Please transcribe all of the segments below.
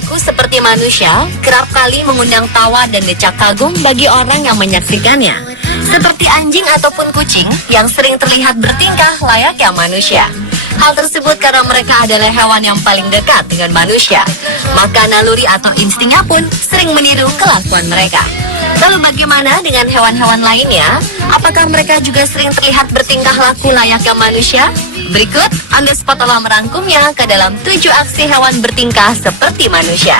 berperilaku seperti manusia, kerap kali mengundang tawa dan decak kagum bagi orang yang menyaksikannya. Seperti anjing ataupun kucing yang sering terlihat bertingkah layaknya manusia. Hal tersebut karena mereka adalah hewan yang paling dekat dengan manusia. Maka naluri atau instingnya pun sering meniru kelakuan mereka. Lalu bagaimana dengan hewan-hewan lainnya? Apakah mereka juga sering terlihat bertingkah laku layaknya manusia? Berikut, Anda Spot telah merangkumnya ke dalam 7 aksi hewan bertingkah seperti manusia.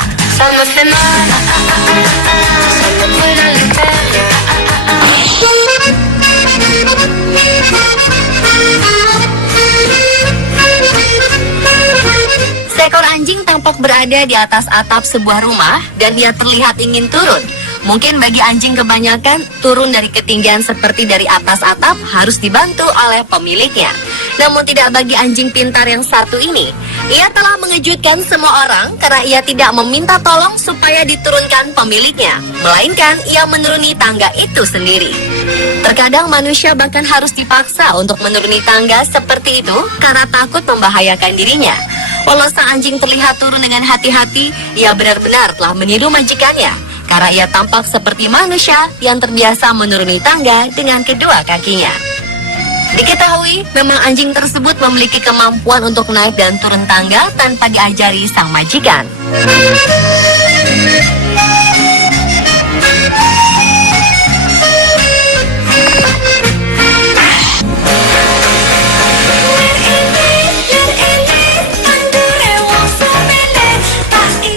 Seekor anjing tampak berada di atas atap sebuah rumah dan dia terlihat ingin turun. Mungkin bagi anjing kebanyakan, turun dari ketinggian seperti dari atas atap harus dibantu oleh pemiliknya. Namun tidak bagi anjing pintar yang satu ini. Ia telah mengejutkan semua orang karena ia tidak meminta tolong supaya diturunkan pemiliknya, melainkan ia menuruni tangga itu sendiri. Terkadang manusia bahkan harus dipaksa untuk menuruni tangga seperti itu karena takut membahayakan dirinya. Walau sang anjing terlihat turun dengan hati-hati, ia benar-benar telah meniru majikannya. Karena ia tampak seperti manusia yang terbiasa menuruni tangga dengan kedua kakinya. Diketahui, memang anjing tersebut memiliki kemampuan untuk naik dan turun tangga tanpa diajari sang majikan.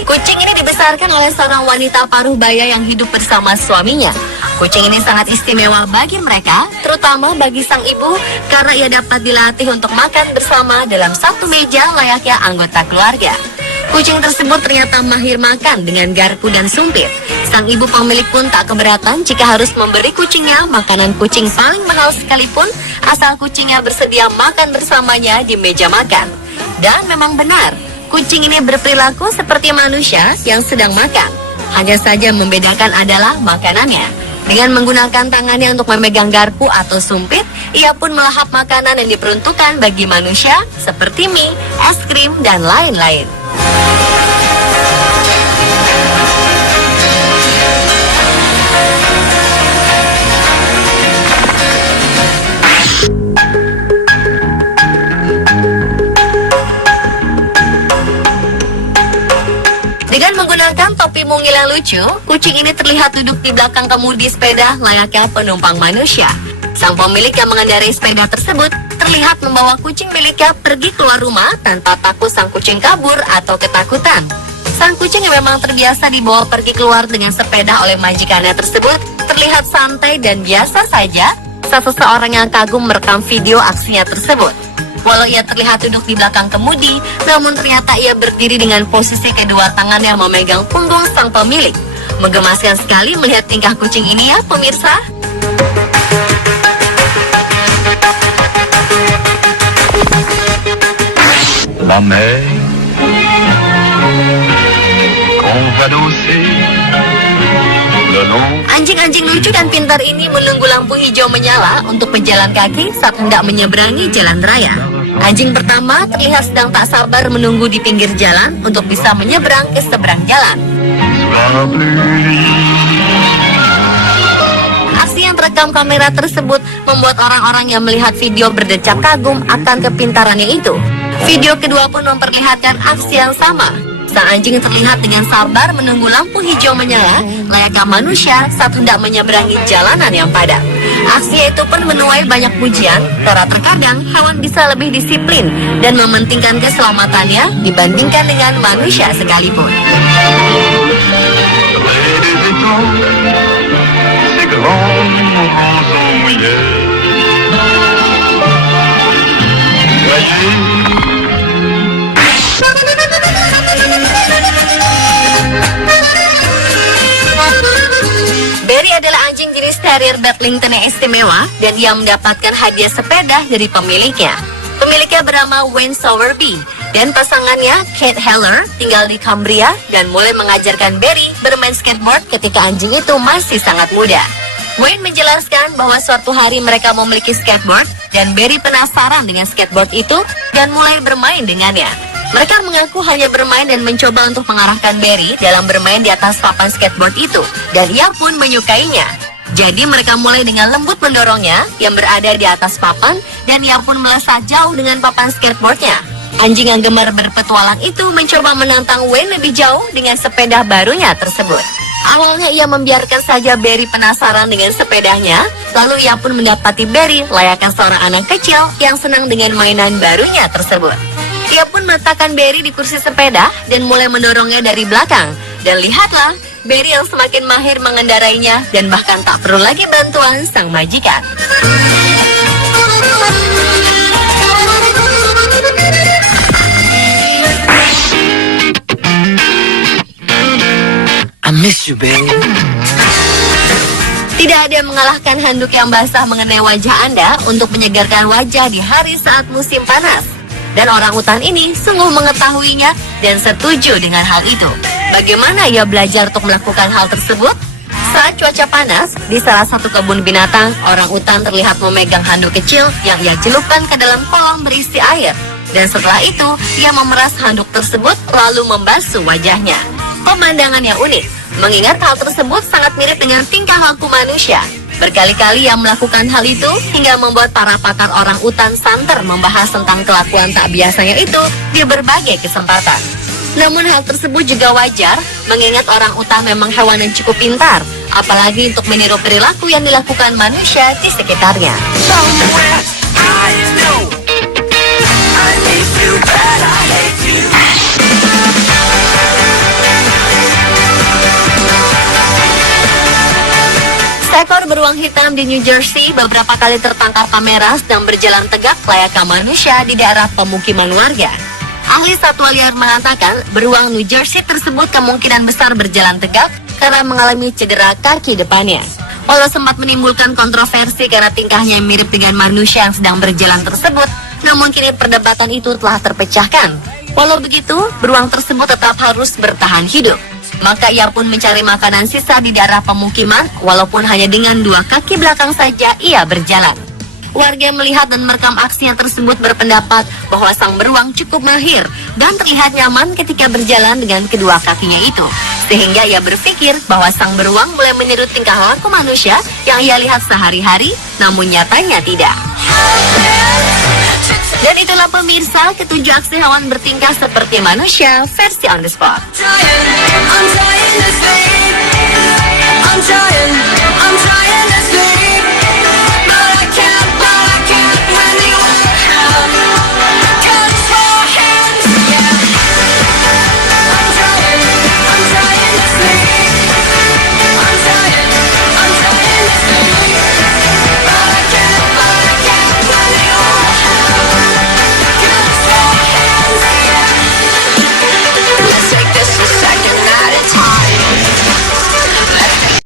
Kucing ini dibesarkan oleh seorang wanita paruh baya yang hidup bersama suaminya. Kucing ini sangat istimewa bagi mereka, terutama bagi sang ibu, karena ia dapat dilatih untuk makan bersama dalam satu meja layaknya anggota keluarga. Kucing tersebut ternyata mahir makan dengan garpu dan sumpit. Sang ibu pemilik pun tak keberatan jika harus memberi kucingnya makanan kucing paling mahal sekalipun, asal kucingnya bersedia makan bersamanya di meja makan. Dan memang benar, kucing ini berperilaku seperti manusia yang sedang makan. Hanya saja membedakan adalah makanannya. Dengan menggunakan tangannya untuk memegang garpu atau sumpit, ia pun melahap makanan yang diperuntukkan bagi manusia seperti mie, es krim, dan lain-lain. Dengan menggunakan topi mungil yang lucu, kucing ini terlihat duduk di belakang kemudi sepeda layaknya penumpang manusia. Sang pemilik yang mengendarai sepeda tersebut terlihat membawa kucing miliknya pergi keluar rumah tanpa takut sang kucing kabur atau ketakutan. Sang kucing yang memang terbiasa dibawa pergi keluar dengan sepeda oleh majikannya tersebut terlihat santai dan biasa saja saat seseorang yang kagum merekam video aksinya tersebut. Walau ia terlihat duduk di belakang kemudi, namun ternyata ia berdiri dengan posisi kedua tangannya memegang punggung sang pemilik. Menggemaskan sekali melihat tingkah kucing ini ya pemirsa. La mer qu'on va doser le long. Anjing-anjing lucu dan pintar ini menunggu lampu hijau menyala untuk pejalan kaki saat hendak menyeberangi jalan raya. Anjing pertama terlihat sedang tak sabar menunggu di pinggir jalan untuk bisa menyeberang ke seberang jalan. Aksi yang terekam kamera tersebut membuat orang-orang yang melihat video berdecak kagum akan kepintarannya itu. Video kedua pun memperlihatkan aksi yang sama. Sang anjing terlihat dengan sabar menunggu lampu hijau menyala layaknya manusia saat hendak menyeberangi jalanan yang padat. Aksi itu pun menuai banyak pujian karena terkadang hewan bisa lebih disiplin dan mementingkan keselamatannya dibandingkan dengan manusia sekalipun. Barry adalah anjing jenis terrier Bedlington yang istimewa dan ia mendapatkan hadiah sepeda dari pemiliknya. Pemiliknya bernama Wayne Sowerby dan pasangannya Kate Heller tinggal di Cambria dan mulai mengajarkan Barry bermain skateboard ketika anjing itu masih sangat muda. Wayne menjelaskan bahwa suatu hari mereka memiliki skateboard dan Barry penasaran dengan skateboard itu dan mulai bermain dengannya. Mereka mengaku hanya bermain dan mencoba untuk mengarahkan Barry dalam bermain di atas papan skateboard itu, dan ia pun menyukainya. Jadi mereka mulai dengan lembut mendorongnya yang berada di atas papan, dan ia pun melesat jauh dengan papan skateboardnya. Anjing yang gemar berpetualang itu mencoba menantang Wayne lebih jauh dengan sepeda barunya tersebut. Awalnya ia membiarkan saja Barry penasaran dengan sepedanya, lalu ia pun mendapati Barry layaknya seorang anak kecil yang senang dengan mainan barunya tersebut. Ia pun meletakkan Barry di kursi sepeda dan mulai mendorongnya dari belakang. Dan lihatlah, Barry yang semakin mahir mengendarainya dan bahkan tak perlu lagi bantuan sang majikan. I miss you, babe. Tidak ada yang mengalahkan handuk yang basah mengenai wajah Anda untuk menyegarkan wajah di hari saat musim panas. Dan orang utan ini sungguh mengetahuinya dan setuju dengan hal itu. Bagaimana ia belajar untuk melakukan hal tersebut? Saat cuaca panas, di salah satu kebun binatang, orang utan terlihat memegang handuk kecil yang ia celupkan ke dalam kolam berisi air. Dan setelah itu, ia memeras handuk tersebut lalu membasuh wajahnya. Pemandangan yang unik, mengingat hal tersebut sangat mirip dengan tingkah laku manusia. Berkali-kali ia melakukan hal itu hingga membuat para pakar orang utan santer membahas tentang kelakuan tak biasanya itu di berbagai kesempatan. Namun hal tersebut juga wajar, mengingat orang utan memang hewan yang cukup pintar, apalagi untuk meniru perilaku yang dilakukan manusia di sekitarnya. Somewhere I know I miss you, but I hate you. Seekor beruang hitam di New Jersey beberapa kali tertangkap kamera sedang berjalan tegak layaknya manusia di daerah pemukiman warga. Ahli satwa liar mengatakan beruang New Jersey tersebut kemungkinan besar berjalan tegak karena mengalami cedera kaki depannya. Walau sempat menimbulkan kontroversi karena tingkahnya mirip dengan manusia yang sedang berjalan tersebut, namun kini perdebatan itu telah terpecahkan. Walau begitu, beruang tersebut tetap harus bertahan hidup. Maka ia pun mencari makanan sisa di daerah pemukiman, walaupun hanya dengan 2 kaki belakang saja ia berjalan. Warga melihat dan merekam aksinya tersebut berpendapat bahwa sang beruang cukup mahir dan terlihat nyaman ketika berjalan dengan kedua kakinya itu. Sehingga ia berpikir bahwa sang beruang mulai meniru tingkah laku manusia yang ia lihat sehari-hari, namun nyatanya tidak. Dan itulah pemirsa, 7 aksi hewan bertingkah seperti manusia versi On The Spot. I'm trying to stay. I'm trying to stay.